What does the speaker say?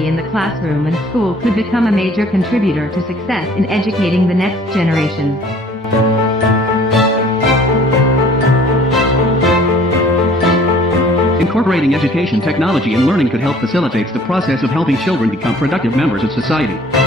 technology in the classroom and school could become a major contributor to success in educating the next generation. Incorporating education technology and learning could help facilitate the process of helping children become productive members of society.